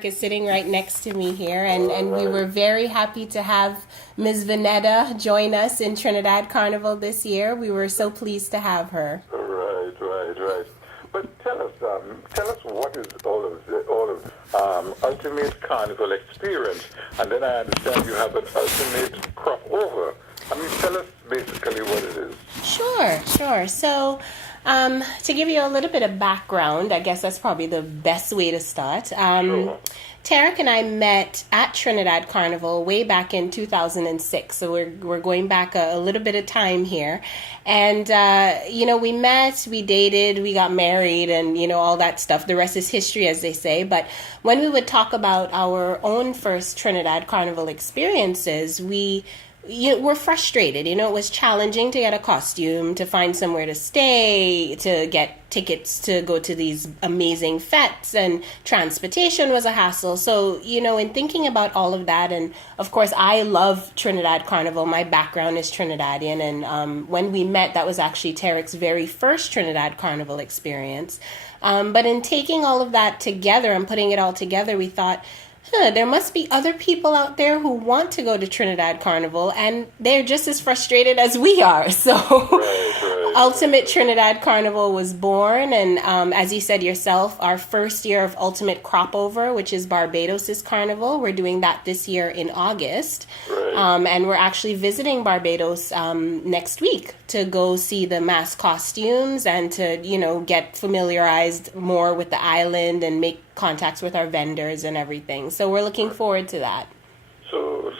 Is sitting right next to me here, and we were very happy to have Ms. Vanetta join us in Trinidad Carnival this year. We were so pleased to have her. Right. But tell us what is all of Ultimate Carnival Experience, and then I understand you have an Ultimate Crop Over. I mean, tell us basically what it is. Sure. So, to give you a little bit of background, I guess that's probably the best way to start. Sure. Tarek and I met at Trinidad Carnival way back in 2006. So we're going back a little bit of time here. And, we met, we dated, we got married, and, all that stuff. The rest is history, as they say. But when we would talk about our own first Trinidad Carnival experiences, we're frustrated. It was challenging to get a costume, to find somewhere to stay, to get tickets to go to these amazing fetes, and transportation was a hassle. So, in thinking about all of that, and of course, I love Trinidad Carnival. My background is Trinidadian, and when we met, that was actually Tarek's very first Trinidad Carnival experience. But in taking all of that together and putting it all together, we thought, there must be other people out there who want to go to Trinidad Carnival, and they're just as frustrated as we are. So Ultimate Trinidad Carnival was born, and as you said yourself, our first year of Ultimate Crop Over, which is Barbados' carnival, we're doing that this year in August. And we're actually visiting Barbados next week to go see the mass costumes and to, get familiarized more with the island and make contacts with our vendors and everything. So we're looking forward to that. So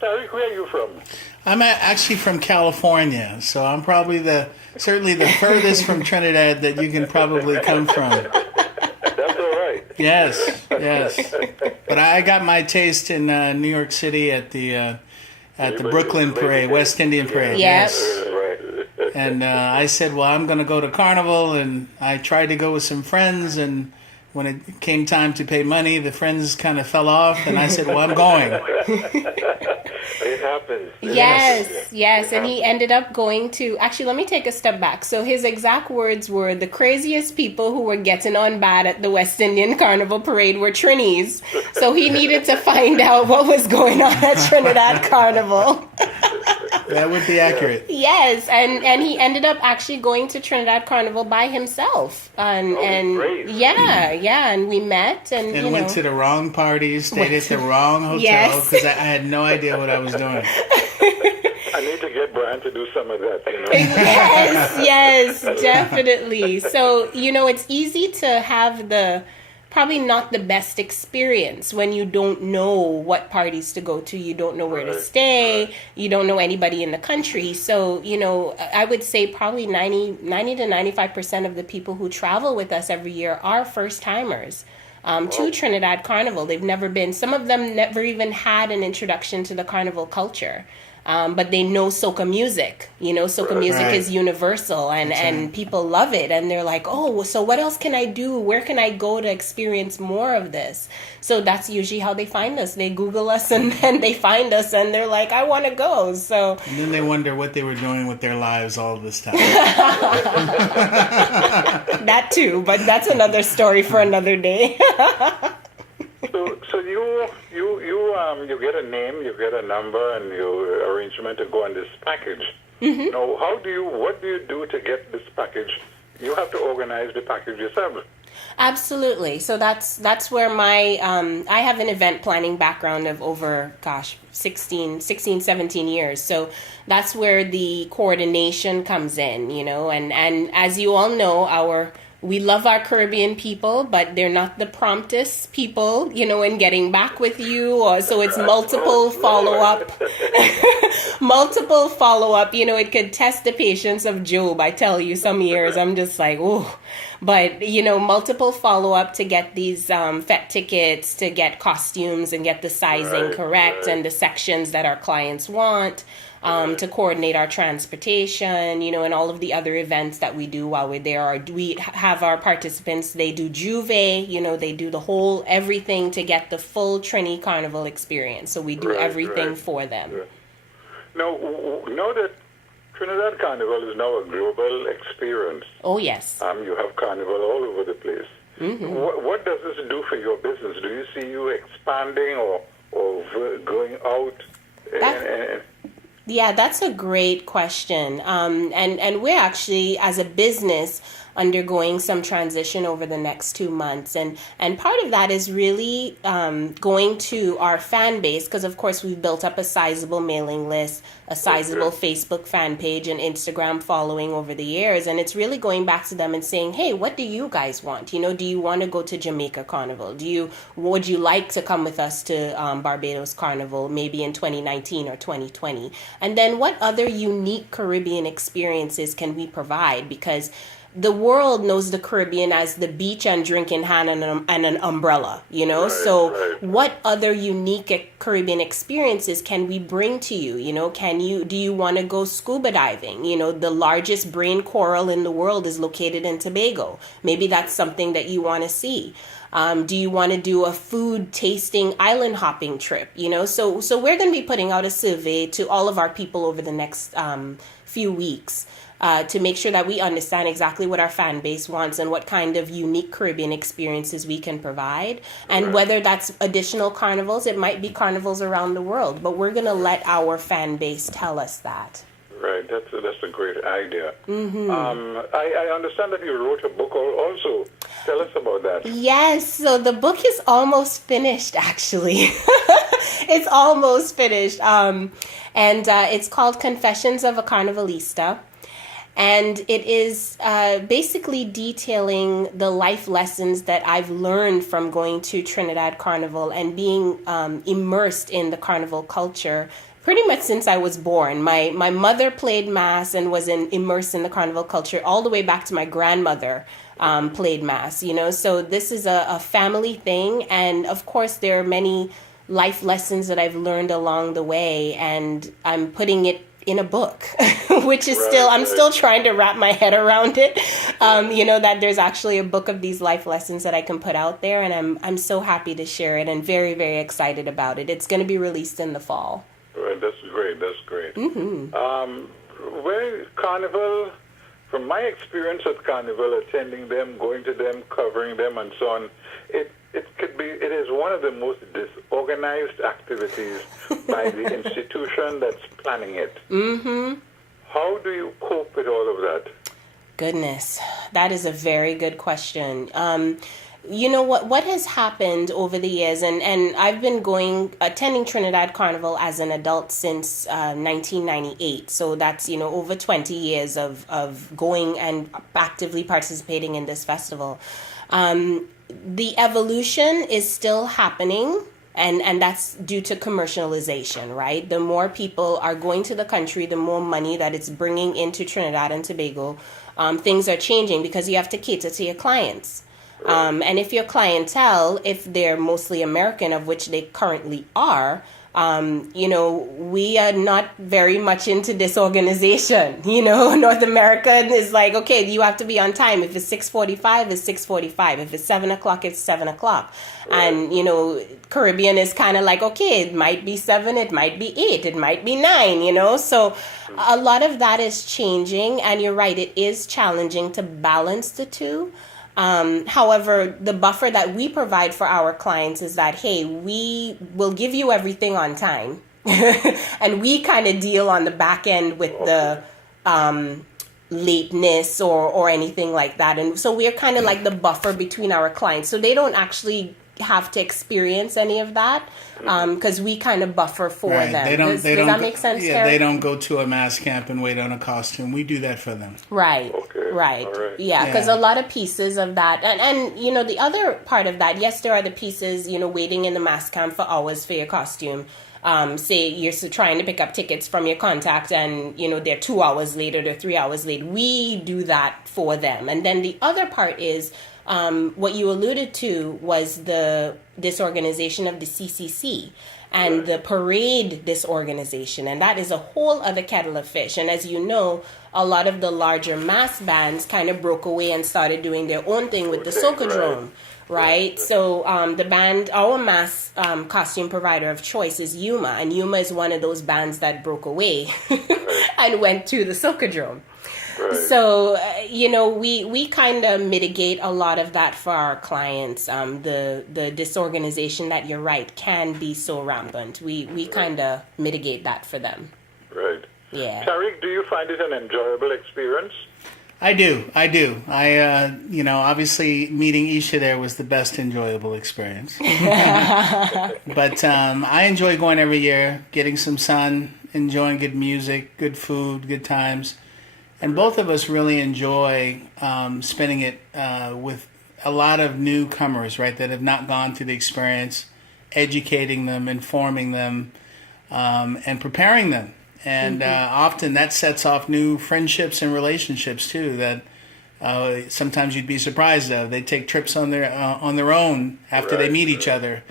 Tariq, where are you from? I'm actually from California, so I'm probably certainly the furthest from Trinidad that you can probably come from. That's all right. Yes. But I got my taste in New York City at the Brooklyn Parade, West Indian Parade. Yes. Right. And I said, well, I'm going to go to Carnival, and I tried to go with some friends, and when it came time to pay money, the friends kind of fell off, and I said, well, I'm going. It happens. Yes. And he ended up going to, actually, let me take a step back. So his exact words were, the craziest people who were getting on bad at the West Indian Carnival Parade were Trinis. So he needed to find out what was going on at Trinidad Carnival. That would be accurate. Yes, and he ended up actually going to Trinidad Carnival by himself, and great. and we met, and went to the wrong party, stayed at the wrong hotel because I had no idea what I was doing. I need to get Brian to do some of that. Yes, definitely. So it's easy to have probably not the best experience when you don't know what parties to go to, you don't know where to stay, you don't know anybody in the country. So, I would say probably 90 to 95% of the people who travel with us every year are first timers to Trinidad Carnival. They've never been, some of them never even had an introduction to the carnival culture. But they know soca music. Soca music is universal, and people love it. And they're like, oh, so what else can I do? Where can I go to experience more of this? So that's usually how they find us. They Google us, and then they find us, and they're like, I want to go. So and then they wonder what they were doing with their lives all this time. That too, but that's another story for another day. So you get a name, you get a number, and your arrangement to go on this package. Mm-hmm. Now, what do you do to get this package? You have to organize the package yourself. Absolutely. So that's where my I have an event planning background of over 16, 17 years. So that's where the coordination comes in, and as you all know, we love our Caribbean people, but they're not the promptest people, in getting back with you. So it's multiple follow-up. It could test the patience of Job. I tell you, some years I'm just like, oh. But, multiple follow-up to get these FET tickets, to get costumes and get the sizing correct and the sections that our clients want. To coordinate our transportation, and all of the other events that we do while we're there. We have our participants, they do Juve, they do the whole everything to get the full Trini Carnival experience. So we do everything for them. Right. Now that Trinidad Carnival is now a global experience. Oh, yes. You have carnival all over the place. What does this do for your business? Do you see you expanding or going out? Yeah, that's a great question. And we're actually, as a business, undergoing some transition over the next 2 months. And part of that is really going to our fan base, because of course we've built up a sizable mailing list, a sizable Facebook fan page and Instagram following over the years. And it's really going back to them and saying, hey, what do you guys want? You know, do you want to go to Jamaica Carnival? Would you like to come with us to Barbados Carnival, maybe in 2019 or 2020? And then what other unique Caribbean experiences can we provide? Because the world knows the Caribbean as the beach and drink in hand and an umbrella, you know? What other unique Caribbean experiences can we bring to you? You know, do you want to go scuba diving? You know, the largest brain coral in the world is located in Tobago. Maybe that's something that you want to see. Do you want to do a food tasting island hopping trip? You know, so we're going to be putting out a survey to all of our people over the next few weeks to make sure that we understand exactly what our fan base wants and what kind of unique Caribbean experiences we can provide. And whether that's additional carnivals, it might be carnivals around the world, but we're going to let our fan base tell us that. Right, that's a great idea. I understand that you wrote a book also. Tell us about that. Yes, so the book is almost finished, actually. It's almost finished. And it's called Confessions of a Carnivalista. And it is basically detailing the life lessons that I've learned from going to Trinidad Carnival and being immersed in the carnival culture pretty much since I was born. My mother played mass and was immersed in the carnival culture all the way back to my grandmother played mass, you know. So this is a family thing. And of course, there are many life lessons that I've learned along the way, and I'm putting it in a book, which is I'm still trying to wrap my head around it. You know, that there's actually a book of these life lessons that I can put out there, and I'm so happy to share it and very, very excited about it. It's going to be released in the fall. Right, that's great. That's great. Well, Carnival, from my experience at Carnival, attending them, going to them, covering them, and so on, it is one of the most disorganized activities by the institution that's planning it. How do you cope with all of that? Goodness, that is a very good question. You know what has happened over the years, and I've been attending Trinidad Carnival as an adult since 1998. So that's, you know, over 20 years of going and actively participating in this festival. The evolution is still happening, and that's due to commercialization, right? The more people are going to the country, the more money that it's bringing into Trinidad and Tobago. Things are changing because you have to cater to your clients. And if your clientele, if they're mostly American, of which they currently are, you know, we are not very much into disorganization. You know, North America is like, okay, you have to be on time. If it's 6:45, it's 6:45. If it's 7 o'clock, it's 7 o'clock. And, you know, Caribbean is kind of like, okay, it might be 7, it might be 8, it might be 9, you know. So a lot of that is changing. And you're right, it is challenging to balance the two. However, the buffer that we provide for our clients is that, hey, we will give you everything on time. And we kind of deal on the back end with the lateness or anything like that. And so we're kind of like the buffer between our clients. So they don't actually have to experience any of that because we kind of buffer for them. Does that make sense, Yeah, Terry? they don't go to a mass camp and wait on a costume. We do that for them. Right. Okay. Right. All right. Yeah, because a lot of pieces of that. And, you know, the other part of that, yes, there are the pieces, you know, waiting in the mass camp for hours for your costume. Say you're trying to pick up tickets from your contact and, you know, they're 2 hours late or they're 3 hours late. We do that for them. And then the other part is what you alluded to was the disorganization of the CCC and the parade disorganization. And that is a whole other kettle of fish. And as you know, a lot of the larger mass bands kind of broke away and started doing their own thing with the Socadrome. Right? So the band, our mass costume provider of choice is Yuma. And Yuma is one of those bands that broke away and went to the Socadrome. Right. So, we kind of mitigate a lot of that for our clients. The disorganization that you're right can be so rampant. We kind of mitigate that for them. Right. Yeah. Tariq, do you find it an enjoyable experience? I do. Obviously meeting Isha there was the best enjoyable experience. But I enjoy going every year, getting some sun, enjoying good music, good food, good times. And both of us really enjoy spending it with a lot of newcomers, right, that have not gone through the experience, educating them, informing them, and preparing them. And often that sets off new friendships and relationships too that sometimes you'd be surprised of. They take trips on their own after they meet each other.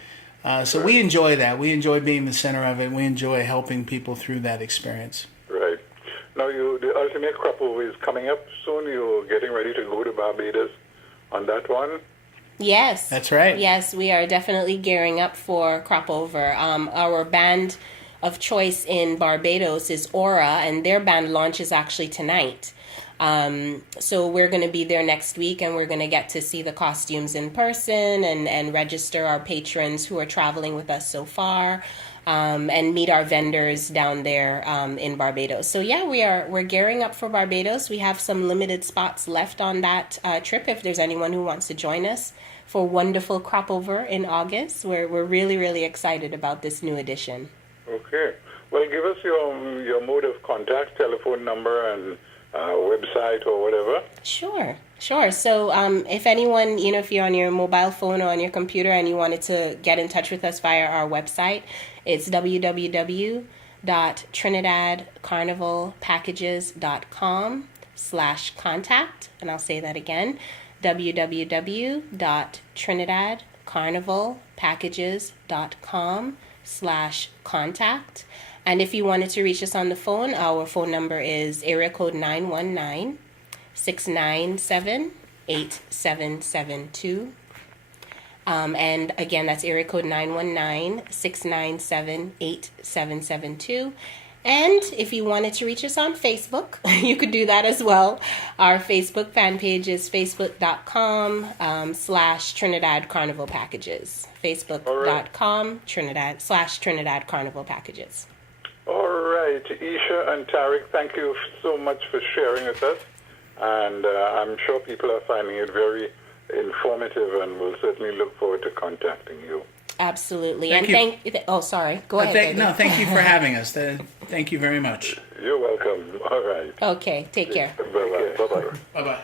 So we enjoy that. We enjoy being the center of it. We enjoy helping people through that experience. Right. Now, the ultimate crop over is coming up soon. You're getting ready to go to Barbados on that one. Yes. That's right. Yes, we are definitely gearing up for crop over. Our band of choice in Barbados is Aura, and their band launches actually tonight. So we're going to be there next week, and we're going to get to see the costumes in person and register our patrons who are traveling with us so far, and meet our vendors down there in Barbados. So yeah, we're gearing up for Barbados. We have some limited spots left on that trip if there's anyone who wants to join us for wonderful crop over in August. We're really, really excited about this new edition. Okay. Well, give us your mode of contact, telephone number, and website or whatever. Sure. So if anyone, if you're on your mobile phone or on your computer and you wanted to get in touch with us via our website, it's www.trinidadcarnivalpackages.com/contact. And I'll say that again, www.trinidadcarnivalpackages.com/contact. And if you wanted to reach us on the phone, our phone number is area code 919-697-8772. And again, that's area code 919-697-8772. And if you wanted to reach us on Facebook, you could do that as well. Our Facebook fan page is facebook.com/Trinidad Carnival Packages. Facebook.com/Trinidad Carnival Packages. All right. Isha and Tariq, thank you so much for sharing with us. And I'm sure people are finding it very informative and will certainly look forward to contacting you. Absolutely. Thank you. Sorry. Go ahead. Thank you for having us. Thank you very much. You're welcome. All right. Okay. Take care. Bye-bye. Bye-bye. Bye-bye.